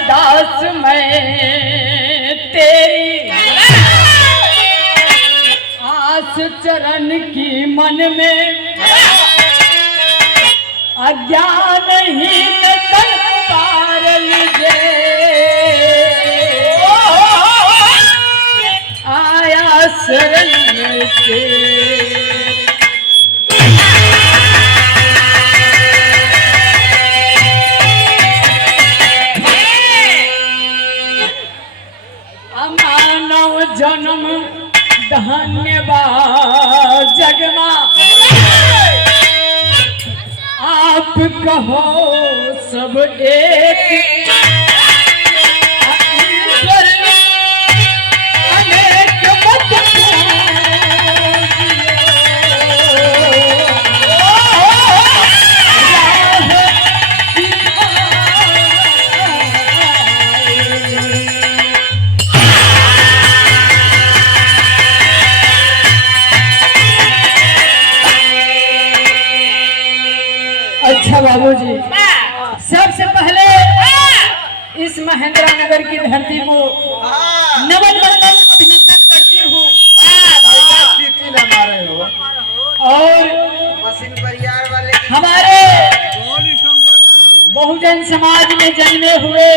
दास मैं तेरी आस चरण की मन में अज्ञान ही तन पार लीजे आया शरण से मानव जन्म धन्यवाद जगमा आप कहो सब एक अनेक मत अच्छा बाबूजी, सबसे पहले इस महेंद्र नगर की धरती को नमन वंदन अभिनंदन करती हूँ और हमारे बहुजन समाज में जन्मे हुए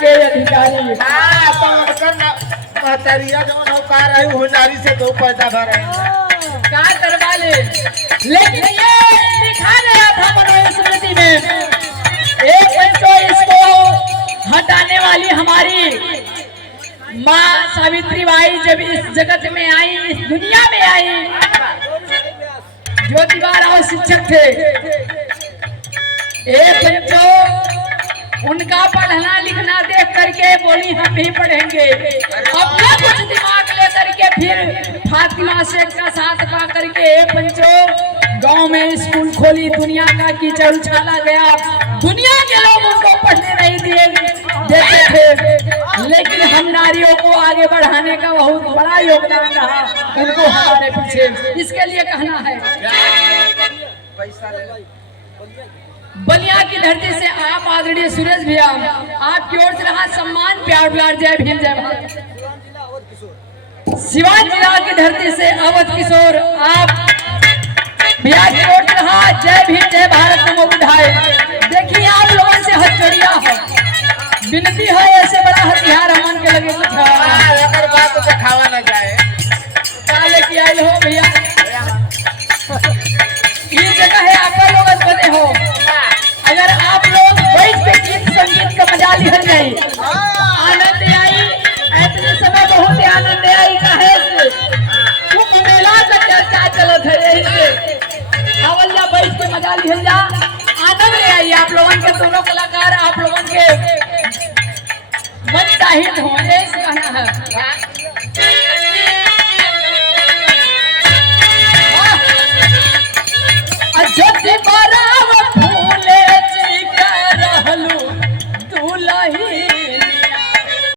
के अधिकारी नारी से दो पैदा भरे का करवा ले, लेकिन ये लिखा गया था मनुस्मृति में एक पंचो इसको हटाने वाली हमारी माँ सावित्री बाई जब इस जगत में आई, इस दुनिया में आई, ज्योतिबा राव शिक्षक थे। एक पंचो उनका पढ़ना लिखना देख करके बोली हम भी पढ़ेंगे। अपना कुछ दिमाग लेकर के फिर फातिमा शेख का साथ पा करके पंचो गांव में स्कूल खोली। दुनिया का कीचड़ उछाला गया, दुनिया के लोग उनको पढ़ने नहीं देते थे, लेकिन हम नारियों को आगे बढ़ाने का बहुत बड़ा योगदान रहा उनको हमारे पीछे। इसके लिए कहना है बलिया की धरती से आप आदरणीय सुरेश भैया, आपकी ओर से रहा सम्मान, प्यार दुलार, जय भीम जय भारत। सिवान जिला की धरती से अवध किशोर, आप भैया की ओर से रहा जय भीम जय भारत नमो बुधाए। देखिए आप लोगों से हाथ जोड़िया है, विनती है ऐसे बड़ा हथियार हमन के लगे कुछ अगर बात तो खावा न जाए काले की आयल हो भैया ये जगह है आप लोग बने हो अगर आप लोग बैठ के गीत संगीत का मजा लिहल जाए आनंद आई इतने समय बहुत आनंद आई कहे से कुछ मेला का चर्चा चलत है यही से आवल्ला बैठ के मजा लिहल जा आनंद आई आप लोगन के दोनों कलाकार आप लोगन के मन चाहिए हो